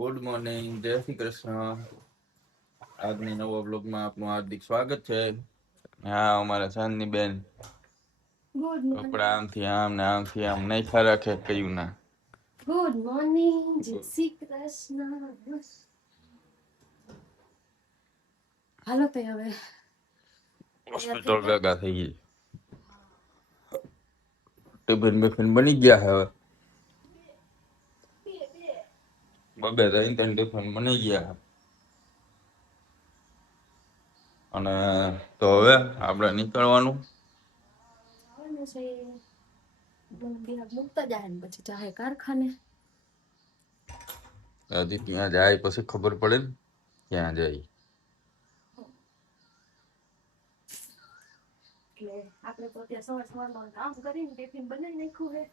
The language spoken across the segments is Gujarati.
ગુડ મોર્નિંગ, જય શ્રી કૃષ્ણ. આજની નવા બ્લોગમાં આપનું હાર્દિક સ્વાગત છે. હા, અમારા સાંજની બેન કપડા આમથી આમ ને આમથી આમ નહીં રાખે કયું ના. ગુડ મોર્નિંગ, જય શ્રી કૃષ્ણ. હાલો તે હવે હોસ્પિટલ ભેગા થઈ ગઈ. ટિફિન બિફિન બની ગયા હવે. બબે ત્રણ ટિફિન બની ગયા. અને તો હવે આપણે નીકળવાનું. મુકતા જાય ને પછી ચાહે કારખાને. હજી ત્યાં જાય પછી ખબર પડે ને ક્યાં જાય. એટલે આપણે તો ત્યાં સવારમાં કામ કરીને ટિફિન બનાવી નાખ્યું હે.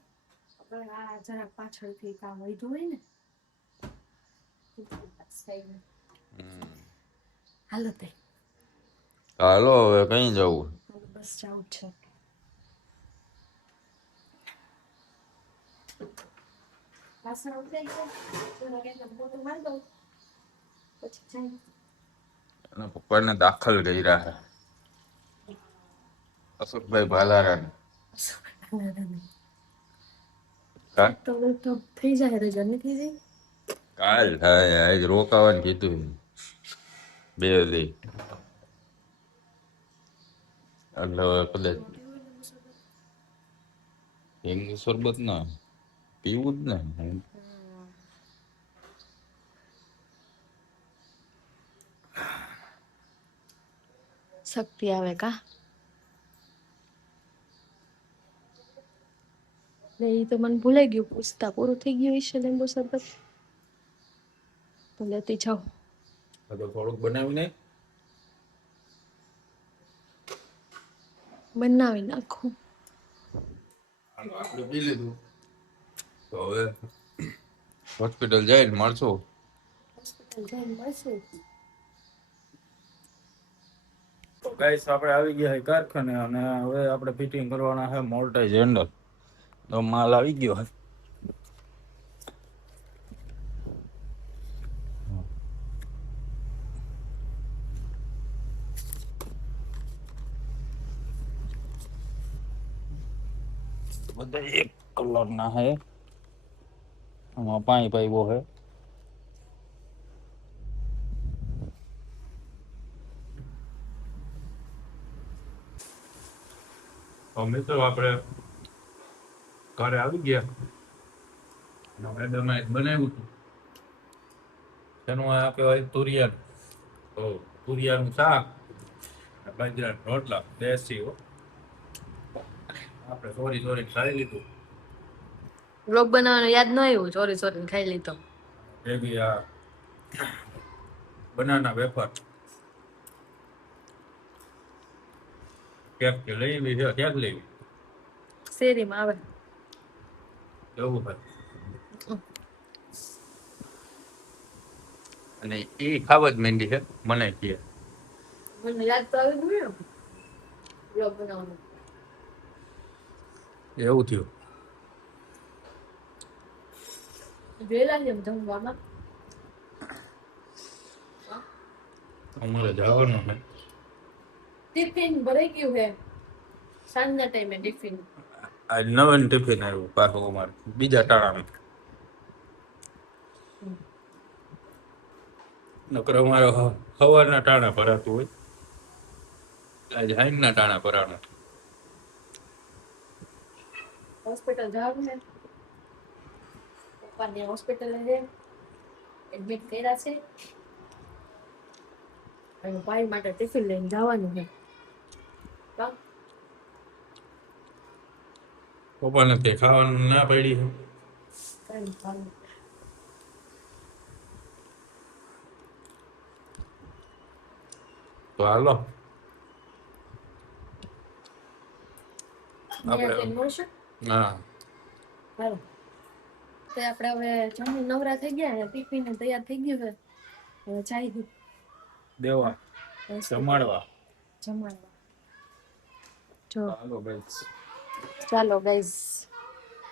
હવે આ જરાક પાછળથી કામ વધ્યું હોય ને. હાલો તે હાલો હવે કઈ જવું. બસ જાવું છે. વાસણ ઉઠાઈ ગયા મોટું મારી દઉં પછી જાય. એના પપ્પાને દાખલ કર્યા છે અશોકભાઈ ભાલારાને. તો થઈ જાય રજા નહીં થઈ જાય. કાલ થાય આજ રોકાવાનું કીધું બે દી એટલે કદાચ હિંગ શરબત ના પીવું જ ને. શક્તિ આવે કા એ તો મને ભૂલાઈ ગયું પૂછતા. પૂરું થઈ ગયું હશે લીંબુ શરબત તો લેતી જાઓ. થોડુંક બનાવીને બનાવી નાખું. આપણે પી લીધું તો હવે હોસ્પિટલ જઈને મળશું. હોસ્પિટલ જઈને મળશું. ગાઈસ આપણે આવી ગયા છે કારખાને અને હવે આપણે ફિટિંગ કરવાના છે મોલ્ટાઇઝ હેન્ડલ. તો માલ આવી ગયો છે. બધા એક કલર ના છે. આમાં પાણી પાઇપો છે. મિત્રો આપણે ઘરે આવી ગયા. મેડમે બનાવ્યું હતું તેનું આ કહેવાય તુરિયા. તો તુરિયાનું શાક બાજરાના રોટલા દેશી. આપણે સોરી ખાઈ લીધું. વ્લોગ બનાવવાનું યાદ ન આવ્યું. ચોરી ખાઈ લીધો. ભેગી આ બનાના વેફર કેક લેવી છે. કેક લેવી શેરીમાં આવે એવું હોય અને એ ખાવા જ માંડી છે. મને કહે મને યાદ તો આવી ગયું ને વ્લોગ બનાવવાનું. એવું થયું. વેલા જેમ જમવામાં અમારે જવાનું છે. ટિફિન ભરાઈ ગયું છે. સાંજના ટાઈમે ટિફિન આજ નવીન ટિફિન આવ્યું પાછું અમારે બીજા ટાણાનું. નકર અમારે સવારના ટાણા ભરાતું હોય. આજે હાઈના ટાણા ભરાણા. હોસ્પિટલ જવાનું છે. પપ્પાને હોસ્પિટલે છે એડમિટ કર્યા છે. અને ભાઈ માટે ટિફિન લઈને જવાનું છે. પપ્પાને તે ખાવાનું ના પડી છે. તો હાલો હા આપણે હવે જમી નવરા થઈ ગયા. ટિફિન તૈયાર થઈ ગયું છે. હવે ચાય દેવા જમાડવા. જો હાલો ગાઈસ ચાલો ગાઈસ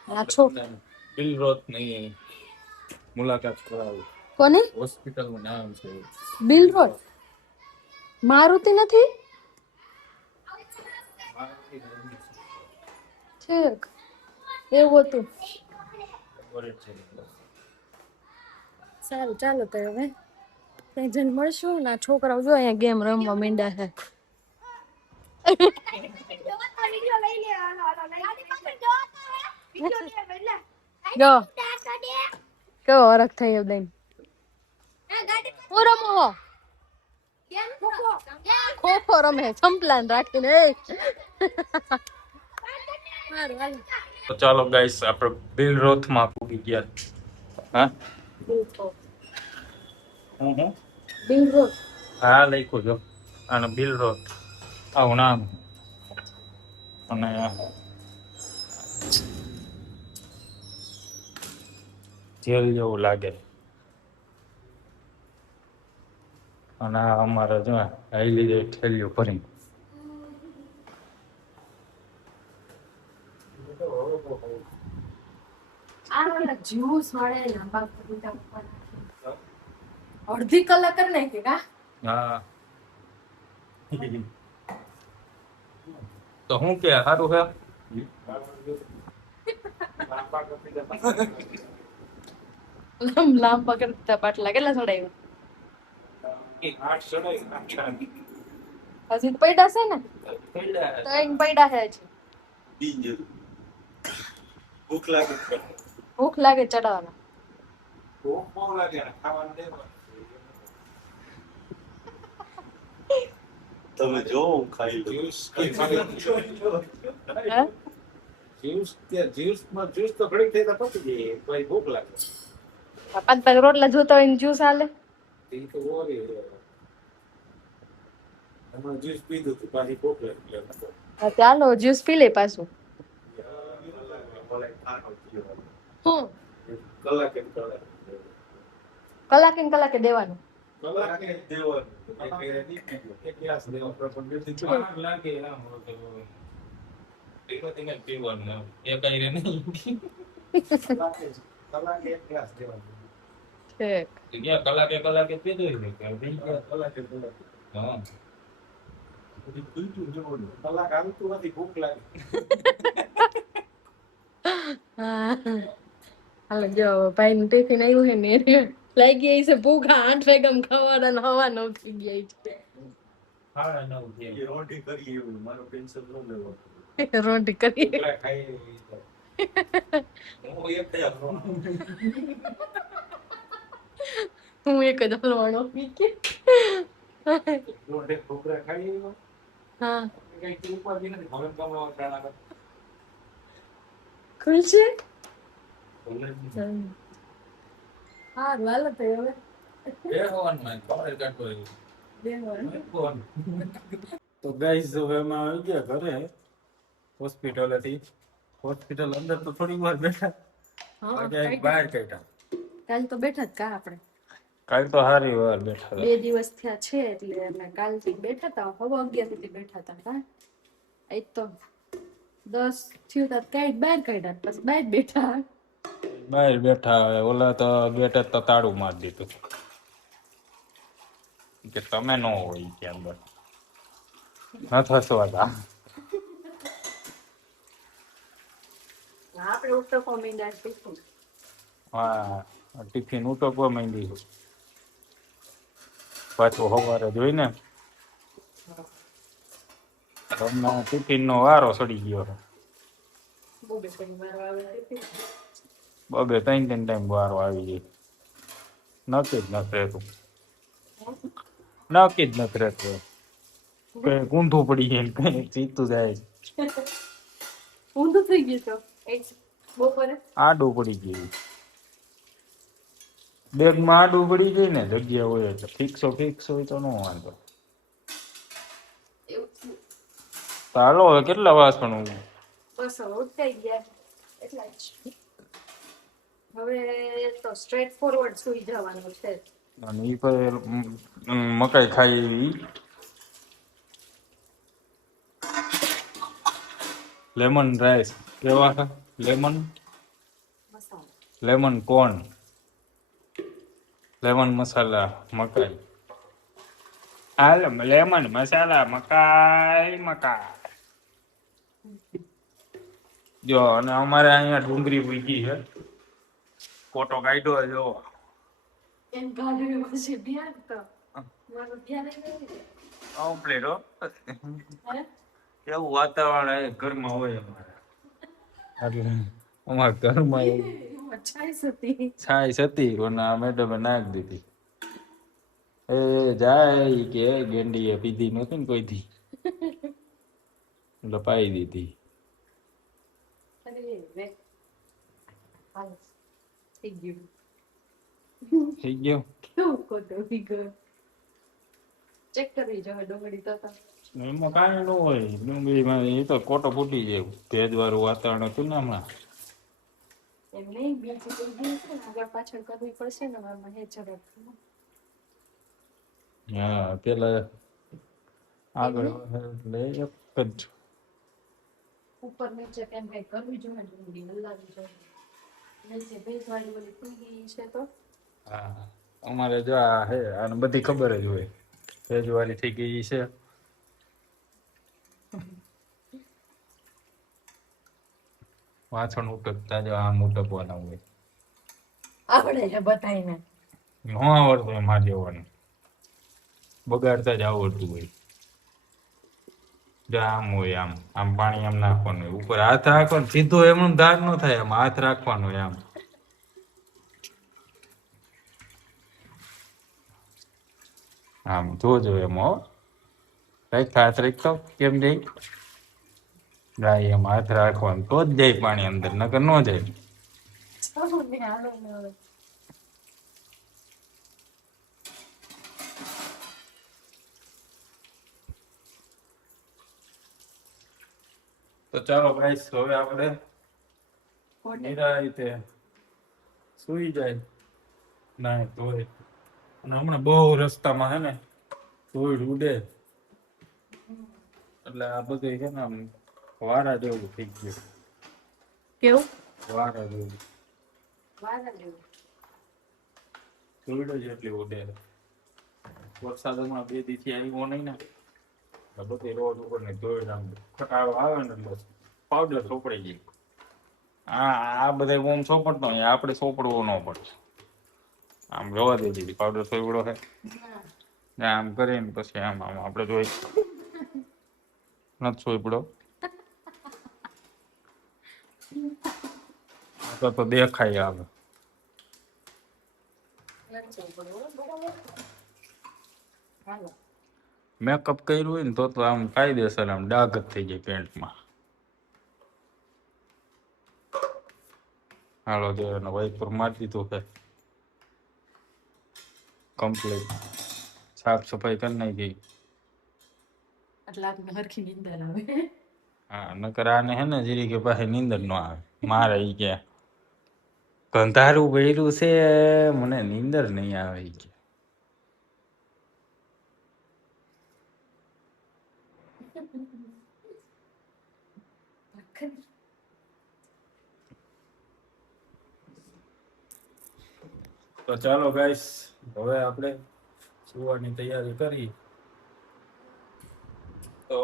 નાચો. દિલરોત નહીં મુલાકાત કરાવી. કોને? હોસ્પિટલનું નામ છે બિલ રોડ. મારુતિ નથી? ઠીક. એવું હતું. સારું ચાલો તો હવે ત્યાં જઈને મળશું ને. આ છોકરાઓ જો અહીંયા ગેમ રમવા માંડ્યા છે. જો કેવો હરખ થઈ એમ દઈને. હું રમો ખોખો રમે સંપલાન રાખીને. હારું હાલો. તો ચાલો ગાઈસ આપણે બિલ રોથમાં પૂગી ગયા. હા હું બિલ રોડ. હા લખ્યું જો અને બિલ રોડ આવું નામ અને જેલ જેવું લાગે અને આ અમારે જો હાઈલી જાય ઠેલિયું ભરી જ્યુસ મળે અડધી કલાક કરી નાખી કા. હા તો હું કે સારું છે લાંબા કરતા પાટલા કેટલા ચડાવ્યા? હજી તો પૈડા છે ને? ત્રણ પૈડા છે હજી. ભૂખ લાગે ચડાવવાના. તમે જો હું ખાઈ લઉં. હે? જ્યુસ તો ઘણી થઈ તો પતી જાય પછી ભૂખ લાગે. પાંચ પાંચ રોટલા જોતા હોય ને જ્યુસ હાલે. એ તો ઓરી હમણાં જ્યુસ પીધું હતું પાછી ભૂખ લાગી. હા ચાલો જ્યુસ પી લે પાછું. હું કલાકે કલાકે દેવાનું. કલાકે દેવાનું એક ગ્લાસ દેવાનો પણ લાગે આમ પીવાનું એ કઈ રે નહીં કલાકે એક ગ્લાસ દેવાનો. કલાકે પીધું કલાકે હા કલાક આવતું નથી ભૂખ લાગે. હાલો જો ભાઈ નું ટિફિન આવ્યું છે ને લાગી ગઈ છે ભૂખ. 8 વાગ્યા ખાવાના હવા ન થઈ ગયા છે. હા નવ એ રોટી કરી એવું મારો ટેન્શન ન લેવો. રોટી કરી ભૂખલા ખાઈ હું એક જ હું એક જ હલવાણો પી કે. રોટી ભૂખલા ખાઈ હા કઈ ઉપાધિ નથી. હવે કમાવા ટાણા ખુલશે. હારું હાલો તો હવે તો ગાઈસ હવે અમે આવી ગયા ઘરે હોસ્પિટલેથી. હોસ્પિટલ અંદર તો થોડી વાર બેઠા આજે બહાર કાઢ્યા. કાલ તો બેઠા જ કા આપણે કાલ તો હારી વાર બેઠા 2 દિવસ થયા છે એટલે અમે કાલથી બેઠા હતા. હવે 11 થી બેઠા હતા. હા એ તો 10 થયું તા કઈ બહાર કાઢ્યા પછી બહાર બેઠા. બહાર બેઠા ઓલા તો ગેટ તો તાળું મારી દીધું કે તમે ન હોય કે અંદર ન થસવાતા. આપણે ઉઠો કોમેન્ડા ટિફિન. હા ટિફિન ઉટકવા માંડી પાછું સવારે જોઈને હમણાં ટિફિન નો વારો સડી ગયો. બબે પરિવાર આવે ટિફિન. બબે 3 ટાઈમ વારો આવી જાય. નક્કી જ નથી રહેતું. નક્કી જ નથી રહેતું. કઈ ઊંધું પડી જાય કઈ સીધું જાય. ઊંધું થઈ ગયું તો બપોરે આડું પડી ગયું. બેગમાં આડું પડી જાય ને જગ્યા હોય એટલે ફિક્સ હોય તો ન વાંધો. તો હાલો હવે કેટલા વાસણ બસ હવે ઉઠાઈ ગયા એટલા જ. હવે તો સ્ટ્રેટ ફોરવર્ડ સુઈ જવાનું છે. અને ઈ પર મકાઈ ખાઈ લેમન રાઈસ કેવા છે લેમન મસાલા લેમન કોર્ન લેમન મસાલા મકાઈ. હાલ લેમન મસાલા મકાઈ મકાઈ. જો અને અમારે અહીંયા ડુંગળી ઉગી છે. ફોટો કાઢ્યો જો. એમ ગાડી પછી બિયાર તો મારું ધ્યાન નહીં. કમ્પ્લીટ હો. હે એવું વાતાવરણ ઘરમાં હોય અમારે. એટલે અમારા ઘરમાં એમાં છાશ હતી. છાશ હતી પણ આ મેડમે નાખી દીધી. એ જાય ઈ કે ગેંડીએ પીધી નહોતી ને કોઈથી એટલે પાઈ દીધી. અરે વે હાલ થઈ ગયું. થઈ ગયો. કેવું ખોટો ફિગર ચેક કરવી જોઈએ ડુંગળી તો એમાં કાંઈ ન હોય ડુંગળીમાં. એ તો કોટો ફૂટી જાય. ભેજવાળું વાતાવરણ હતું ને હમણાં. એમ નહીં બીજું કોઈ બી છે ને આગળ પાછળ કરવી પડશે ને આમાં હે જરાક હા પેલા આગળ એટલે એક જ. ઉપર નીચે કેમ કઈ કરવી જોઈએ ડુંગળી હલાવી જોઈએ નીચે ભેજવાળી ઓલી ફૂગી છે તો હા અમારે જો આ હે આને બધી ખબર જ હોય. ભેજવાળી થઈ ગઈ છે. વાછણ ઉટકતા જો આમ ઉટકવાના હોય. આવડે છે બધાયને ન આવડતું હોય માર જેવાનું. બગાડતા જ આવડતું હોય. જો આમ હોય આમ આમ પાણી આમ નાખવાનું હોય. ઉપર હાથ રાખવાનો સીધો એમનું ધાર ન થાય. આમ હાથ રાખવાનો હોય આમ. આમ જોજો એમ હો. રાખ હાથ રાખતો કેમ જાય. ગાય એમ હાથ રાખવાનું તો જ જાય પાણી અંદર નકર ન જાય. ચાલો ને હાલો ને હવે તો ચાલો ગાઈસ હવે આપણે નિરાંતે સુઈ જાય ના ધોઈ. અને હમણાં બહુ રસ્તામાં હે ને ધૂળ ઉડે એટલે આ બધું છે ને આમ વારા જેવું થઈ ગયું. કેવું વારા જેવું વારા જેવું ધૂળ જ એટલી ઉડે. વરસાદ હમણાં 2 દિવસથી આવ્યો નહીં ને એટલે બધી રોડ ઉપર ને ધૂળ આમ ખટારો આવે ને બસ પાવડર ચોપડી જાય. આ બધા ઓમ ચોપડતો હોય આપણે ચોપડવો ન પડે. આમ જોવા દે દીધી પાવડર ચોપડો છે આમ કરીને પછી આમ આમ આપણે જોઈ નથી ચોપડો તો દેખાય આવે. હાલો મેકઅપ કર્યું હોય ને તો આમ કાયદેસર આમ ડાઘ જ થઈ જાય પેન્ટમાં. હાલો જો એને વાઇપર મારી દીધું છે કમ્પ્લીટ. સાફ સફાઈ કરી નાખી. એટલે આપને હરખી નીંદર આવે. હા નકર આને હે ને જીરી કે પાસે નીંદર ન આવે. મારે ઈ કે કંધારું ભર્યું છે મને નીંદર નહીં આવે ઈ કે. તો ચાલો ગાઈસ હવે આપણે સુવાની તૈયારી કરી. તો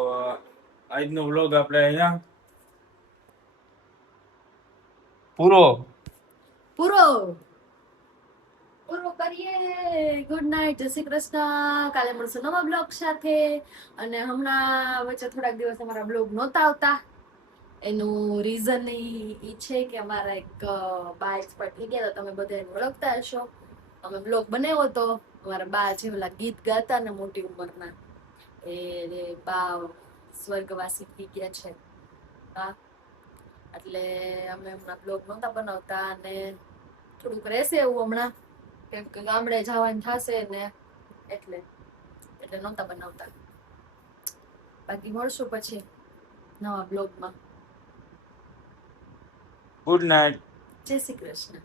આજનો વ્લોગ આપણે અહીંયા પૂરો પૂરો કરીએ. ગુડ નાઇટ, જય શ્રી કૃષ્ણ. કાલે મળશું નવા બ્લોગ સાથે. અને હમણાં વચ્ચે થોડાક દિવસ અમારા બ્લોગ નહોતા આવતા. એનું રીઝન ઈ છે કે અમારા એક બા એક્સપર્ટ થઈ ગયા હતા. તમે બધા એને ઓળખતા હશો. અમે બ્લોગ બનાવ્યો હતો. અમારા બા જે ઓલા ગીત ગાતા ને મોટી ઉંમરના એ બા સ્વર્ગવાસી થઈ ગયા છે. હા એટલે અમે હમણાં બ્લોગ નહોતા બનાવતા અને થોડુંક રહેશે એવું હમણાં કેમ કે ગામડે જવાનું થશે ને એટલે નહોતા બનાવતા. બાકી મળશું પછી નવા બ્લોગમાં. Good night. જય શ્રી કૃષ્ણ.